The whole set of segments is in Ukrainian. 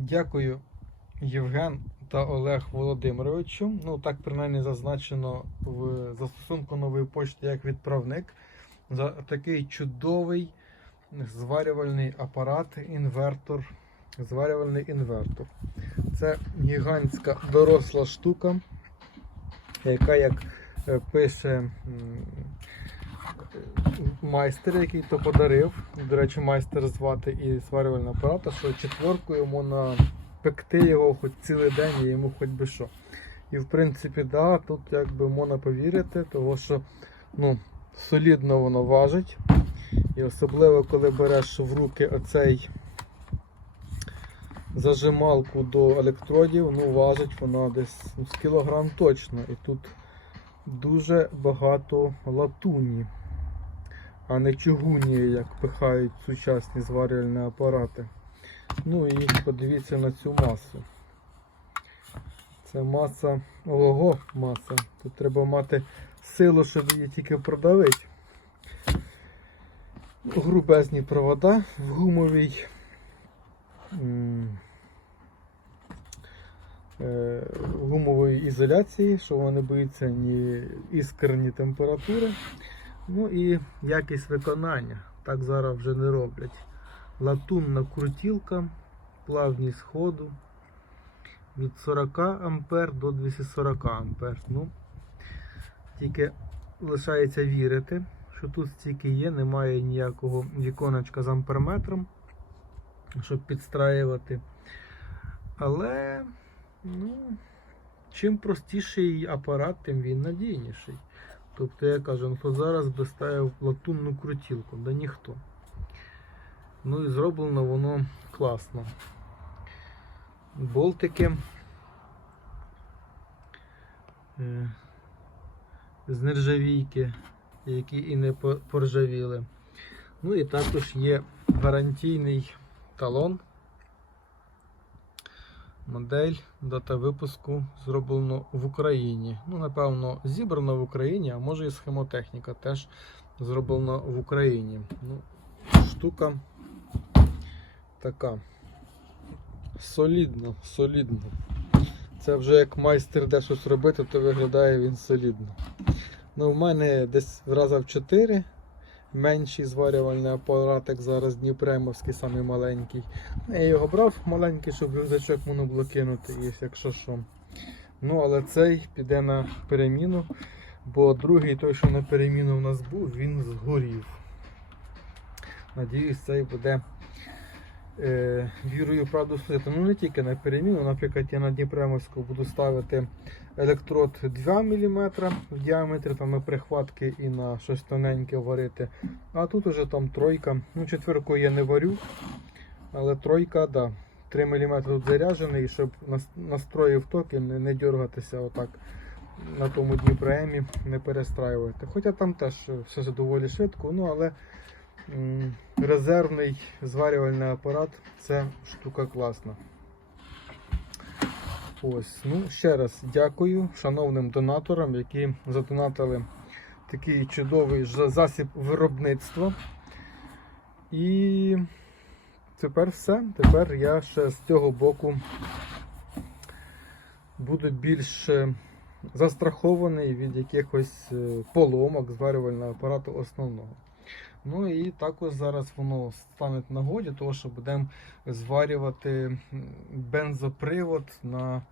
Дякую Євген та Олег Володимировичу. Ну, так принаймні зазначено в застосунку нової почти як відправник. За такий чудовий зварювальний апарат, інвертор. Зварювальний інвертор. Це гігантська доросла штука, яка, як е, пише майстер, який то подарив. До речі, майстер звати і зварювального апарата, що четверкою можна пекти його хоч цілий день і йому хоч би що. І в принципі, да, тут якби можна повірити, тому що ну, солідно воно важить. І особливо, коли береш в руки оцей зажималку до електродів, ну важить вона десь ну, з кілограм точно. І тут дуже багато латуні, а не чугуні, як пихають сучасні зварювальні апарати. Ну і подивіться на цю масу. Це маса, ого, маса. Тут треба мати силу, щоб її тільки продавити. Грубезні провода в гумовій е, гумової ізоляції, що вони боються ні іскр, температури. Ну і якість виконання. Так зараз вже не роблять. Латунна крутілка, плавність ходу від 40 ампер до 240 ампер. Ну, тільки лишається вірити, що тут стільки є, немає ніякого віконечка з амперметром, щоб підстраювати. Але, ну, чим простіший апарат, тим він надійніший. Тобто я кажу, ну зараз би ставив латунну крутілку, да ніхто. Ну і зроблено воно класно. Болтики е, з нержавійки, які і не поржавіли. Ну і також є гарантійний талон. Модель, дата випуску зроблено в Україні. Ну, напевно, зібрано в Україні, а може і схемотехніка теж зроблена в Україні. Ну, штука така. Солідно, солідно. Це вже як майстер де щось робити, то виглядає він солідно. Ну, в мене десь в раза в 4 менший зварювальний апарат, як зараз Дніпремовський, самий маленький. Я його брав маленький, щоб рюкзачок воно було кинути, якщо що. Ну, але цей піде на переміну, бо другий той, що на переміну в нас був, він згорів. Надіюсь, цей буде е, вірою правду служити. Ну не тільки на переміну, наприклад, я на Дніпремовську буду ставити електрод 2 мм в діаметрі, там і прихватки і на щось тоненьке варити. А тут уже там тройка. Ну, четвірку я не варю, але тройка, да. 3 мм тут заряджений, щоб настроїв ток і не, не дергатися отак на тому Дніпремі, не перестраювати. Хоча там теж все доволі швидко, ну але резервний зварювальний апарат це штука класна. Ось, ну ще раз дякую шановним донаторам, які задонатили такий чудовий засіб виробництва. І тепер все. Тепер я ще з цього боку буду більш е, застрахований від якихось е, поломок зварювального апарату основного. Ну і також зараз воно стане в нагоді, тому що будемо зварювати бензопривод на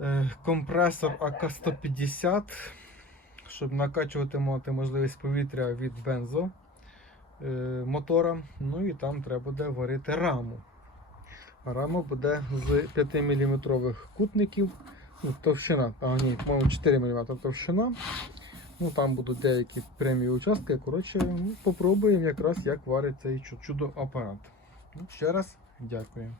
е, компресор АК-150, щоб накачувати мати можливість повітря від бензо е, мотора. Ну і там треба буде варити раму. Рама буде з 5 мм кутників. Ну, товщина, а ні, по-моєму, 4 мм товщина. Ну, там будуть деякі прямі участки. Коротше, ну, попробуємо якраз як варить цей чу- чудо апарат. Ну, ще раз дякую.